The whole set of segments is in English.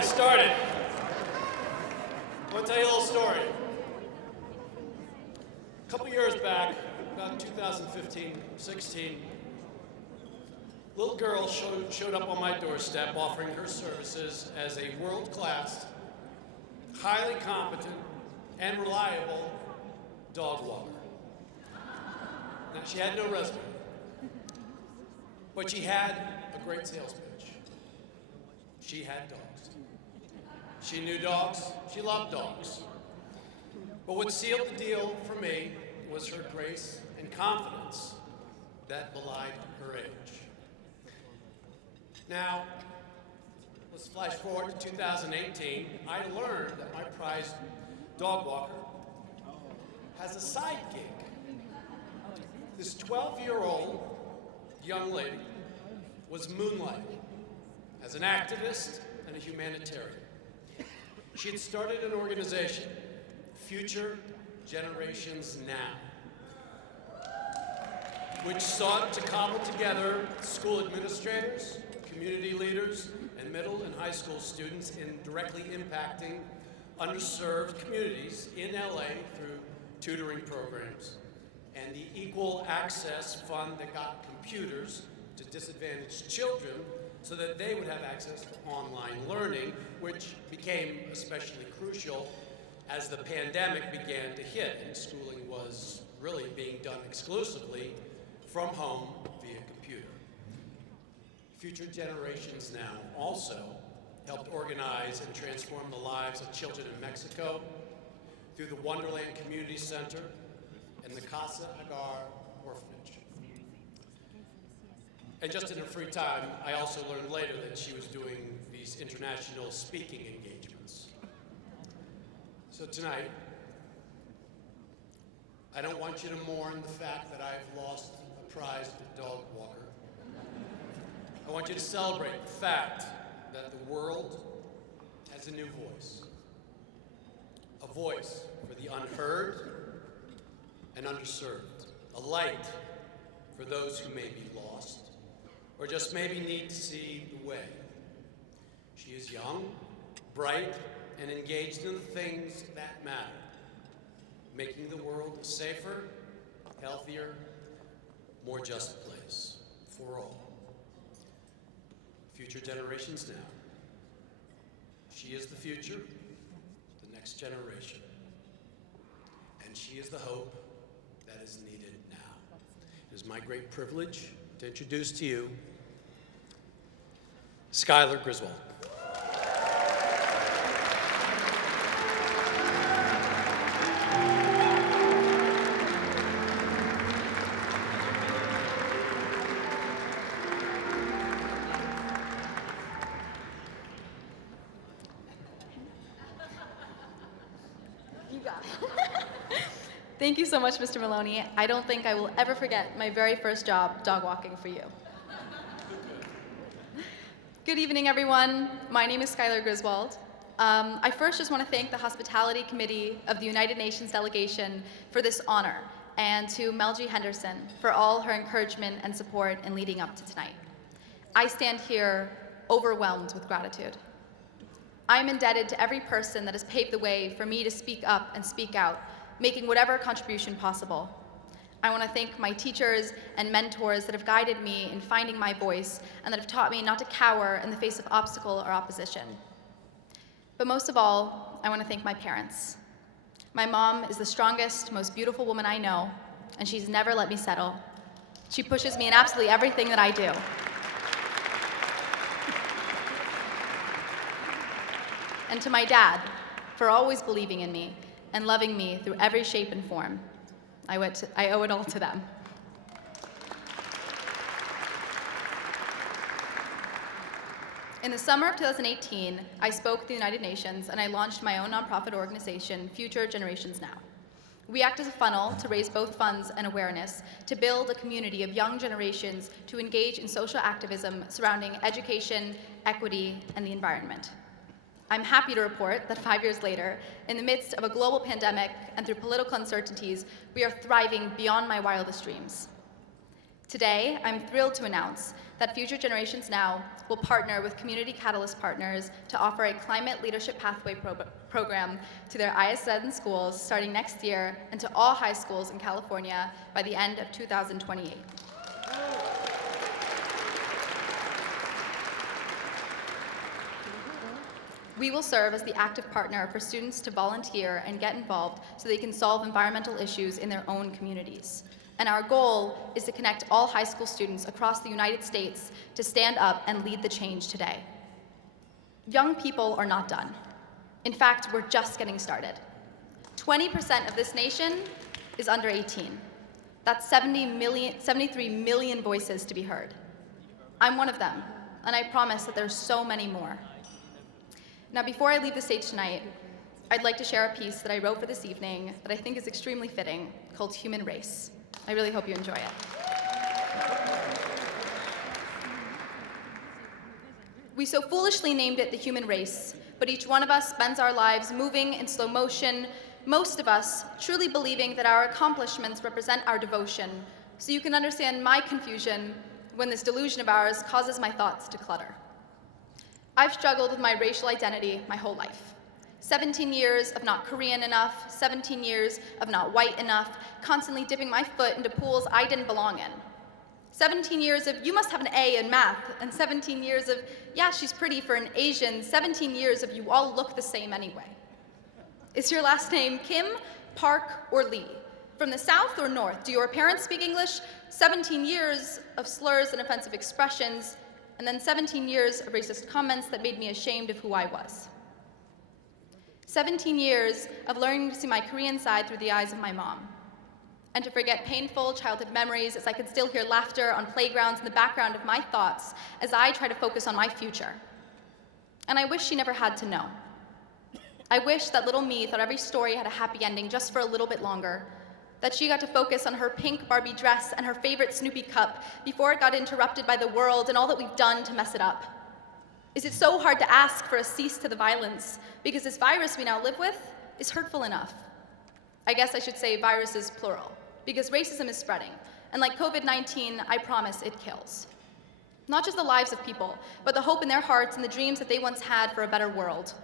get started, I want to tell you a little story. A couple years back, about 2015, 16, a little girl showed up on my doorstep offering her services as a world-class, highly competent, and reliable dog walker. Now, she had no resume, but she had a great sales pitch. She had dogs. She knew dogs. She loved dogs. But what sealed the deal for me was her grace and confidence that belied her age. Now, let's flash forward to 2018. I learned that my prized dog walker has a side gig. This 12-year-old young lady was moonlighting as an activist and a humanitarian. She had started an organization, Future Generations Now, which sought to cobble together school administrators, community leaders, and middle and high school students in directly impacting underserved communities in LA through tutoring programs and the Equal Access Fund that got computers to disadvantaged children so that they would have access to online learning, which became especially crucial as the pandemic began to hit and schooling was really being done exclusively from home via computer. Future Generations Now also helped organize and transform the lives of children in Mexico through the Wonderland Community Center and the Casa Agar Orphanage. And just in her free time, I also learned later that she was doing these international speaking engagements. So tonight, I don't want you to mourn the fact that I've lost a prized dog walker. I want you to celebrate the fact that the world has a new voice. A voice for the unheard and underserved. A light for those who may be lost or just maybe need to see the way. She is young, bright, and engaged in the things that matter, making the world a safer, healthier, more just place for all. Future Generations Now. She is the future, the next generation, and she is the hope that is needed now. It is my great privilege to introduce to you Skyler Griswold. Thank you so much, Mr. Meloni. I don't think I will ever forget my very first job dog walking for you. Good evening, everyone. My name is Skyler Griswold. I first just want to thank the Hospitality Committee of the United Nations Delegation for this honor, and to Mel G. Henderson for all her encouragement and support in leading up to tonight. I stand here overwhelmed with gratitude. I am indebted to every person that has paved the way for me to speak up and speak out, making whatever contribution possible. I want to thank my teachers and mentors that have guided me in finding my voice and that have taught me not to cower in the face of obstacle or opposition. But most of all, I want to thank my parents. My mom is the strongest, most beautiful woman I know, and she's never let me settle. She pushes me in absolutely everything that I do. And to my dad, for always believing in me and loving me through every shape and form. I owe it all to them. In the summer of 2018, I spoke at the United Nations and I launched my own nonprofit organization, Future Generations Now. We act as a funnel to raise both funds and awareness to build a community of young generations to engage in social activism surrounding education, equity, and the environment. I'm happy to report that 5 years later, in the midst of a global pandemic and through political uncertainties, we are thriving beyond my wildest dreams. Today, I'm thrilled to announce that Future Generations Now will partner with Community Catalyst Partners to offer a Climate Leadership Pathway program to their ISN schools starting next year and to all high schools in California by the end of 2028. We will serve as the active partner for students to volunteer and get involved so they can solve environmental issues in their own communities. And our goal is to connect all high school students across the United States to stand up and lead the change today. Young people are not done. In fact, we're just getting started. 20% of this nation is under 18. That's 73 million voices to be heard. I'm one of them, and I promise that there's so many more. Now, before I leave the stage tonight, I'd like to share a piece that I wrote for this evening that I think is extremely fitting, called Human Race. I really hope you enjoy it. We so foolishly named it the human race, but each one of us spends our lives moving in slow motion, most of us truly believing that our accomplishments represent our devotion, so you can understand my confusion when this delusion of ours causes my thoughts to clutter. I've struggled with my racial identity my whole life. 17 years of not Korean enough, 17 years of not white enough, constantly dipping my foot into pools I didn't belong in. 17 years of, you must have an A in math, and 17 years of, yeah, she's pretty for an Asian, 17 years of, you all look the same anyway. Is your last name Kim, Park, or Lee? From the South or North? Do your parents speak English? 17 years of slurs and offensive expressions, and then 17 years of racist comments that made me ashamed of who I was. 17 years of learning to see my Korean side through the eyes of my mom, and to forget painful childhood memories as I could still hear laughter on playgrounds in the background of my thoughts as I try to focus on my future. And I wish she never had to know. I wish that little me thought every story had a happy ending just for a little bit longer, that she got to focus on her pink Barbie dress and her favorite Snoopy cup before it got interrupted by the world and all that we've done to mess it up. Is it so hard to ask for a cease to the violence because this virus we now live with is hurtful enough? I guess I should say viruses plural, because racism is spreading, and like COVID-19, I promise it kills. Not just the lives of people, but the hope in their hearts and the dreams that they once had for a better world.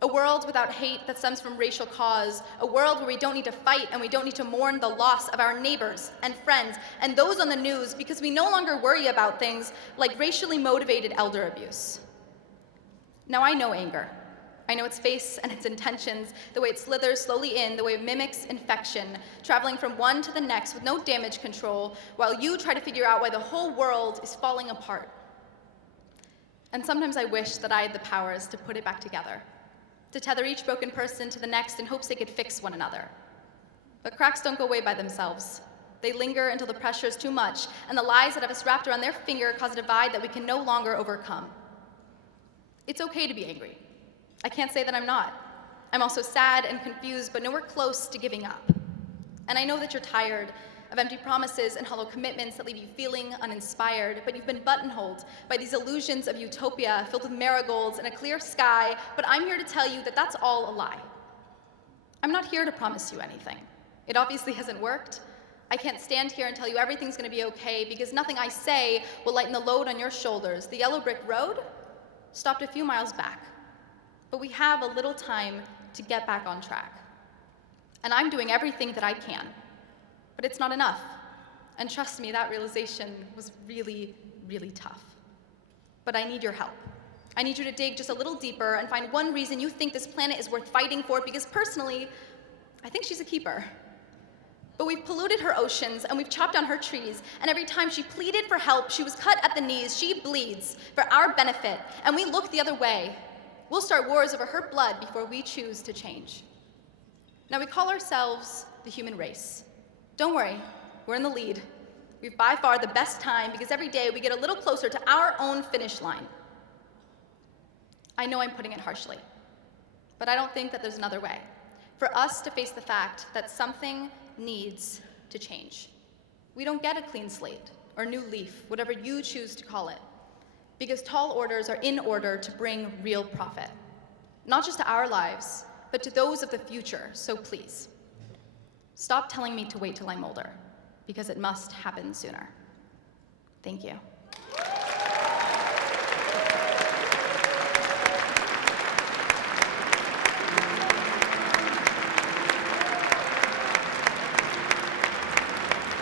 A world without hate that stems from racial cause, a world where we don't need to fight and we don't need to mourn the loss of our neighbors and friends and those on the news because we no longer worry about things like racially motivated elder abuse. Now I know anger. I know its face and its intentions, the way it slithers slowly in, the way it mimics infection, traveling from one to the next with no damage control, while you try to figure out why the whole world is falling apart. And sometimes I wish that I had the powers to put it back together, to tether each broken person to the next in hopes they could fix one another. But cracks don't go away by themselves. They linger until the pressure is too much, and the lies that have us wrapped around their finger cause a divide that we can no longer overcome. It's okay to be angry. I can't say that I'm not. I'm also sad and confused, but nowhere close to giving up. And I know that you're tired of empty promises and hollow commitments that leave you feeling uninspired, but you've been buttonholed by these illusions of utopia filled with marigolds and a clear sky, but I'm here to tell you that that's all a lie. I'm not here to promise you anything. It obviously hasn't worked. I can't stand here and tell you everything's gonna be okay because nothing I say will lighten the load on your shoulders. The yellow brick road stopped a few miles back, but we have a little time to get back on track. And I'm doing everything that I can, but it's not enough. And trust me, that realization was really, really tough. But I need your help. I need you to dig just a little deeper and find one reason you think this planet is worth fighting for, because personally, I think she's a keeper. But we've polluted her oceans and we've chopped down her trees, and every time she pleaded for help, she was cut at the knees. She bleeds for our benefit, and we look the other way. We'll start wars over her blood before we choose to change. Now, we call ourselves the human race. Don't worry, we're in the lead. We've by far the best time because every day we get a little closer to our own finish line. I know I'm putting it harshly, but I don't think that there's another way for us to face the fact that something needs to change. We don't get a clean slate or new leaf, whatever you choose to call it, because tall orders are in order to bring real profit, not just to our lives, but to those of the future. So please, stop telling me to wait till I'm older, because it must happen sooner. Thank you.